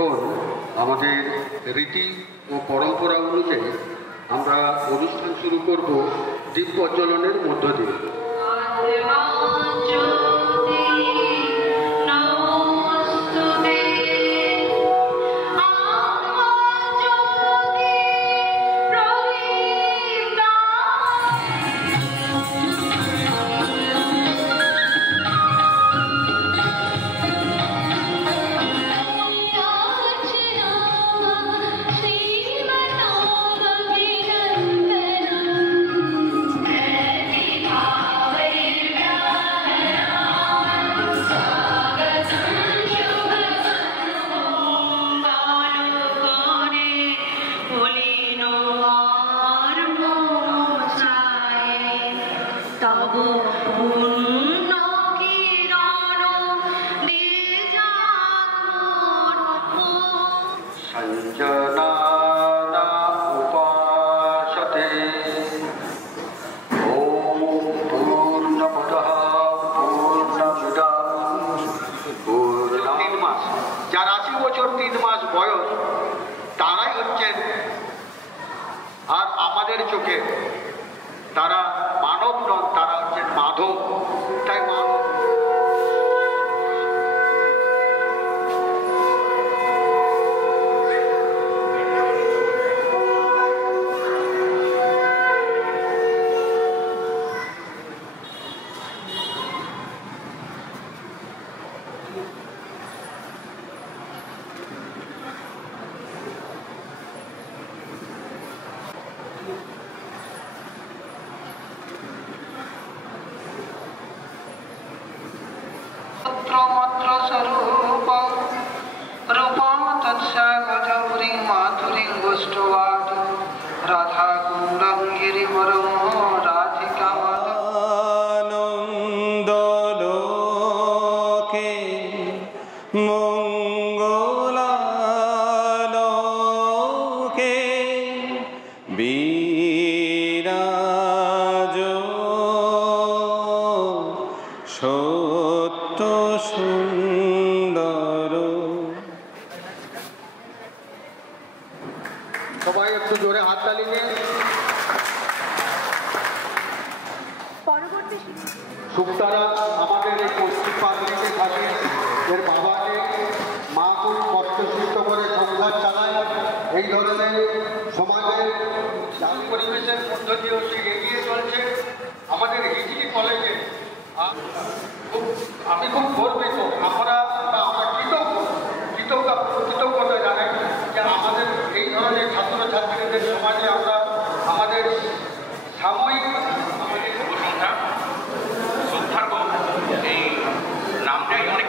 এখন আমাদের রীতি ও পরম্পরা অনুযায়ী আমরা অনুষ্ঠান শুরু করব দীপ প্রজ্বলনের মধ্য দিয়ে। যার 80 বছর 3 মাস বয়স তারাই হচ্ছেন আর আমাদের চোখে তারা মানব নন, তারা হচ্ছেন মাধব। তাই রাধা কুণ্ডং গিরিবরম রাধিকা আনন্দলোকে মঙ্গলালোকে বিরাজ সত্য সুন্দর। সবাই একটু জোরে হাততালি নিয়ে সুক্তারা আমাদের এই পশ্চিম পাবলিকে থাকে, এর বাবাকে মা খুব কষ্টসিদ্ধ করে সংসার চালায়। এই ধরনের সমাজের জাতি পরিবেশের মধ্য দিয়ে হচ্ছে এগিয়ে চলছে আমাদের হিজলি কলেজে। আমি খুব গর্বিত, আমরা কৃতজ্ঞতা জানাই যে আমাদের এই ধরনের ছাত্রছাত্রীদের সমাজে আমরা আমাদের সাময়িক এই নামটাই অনেক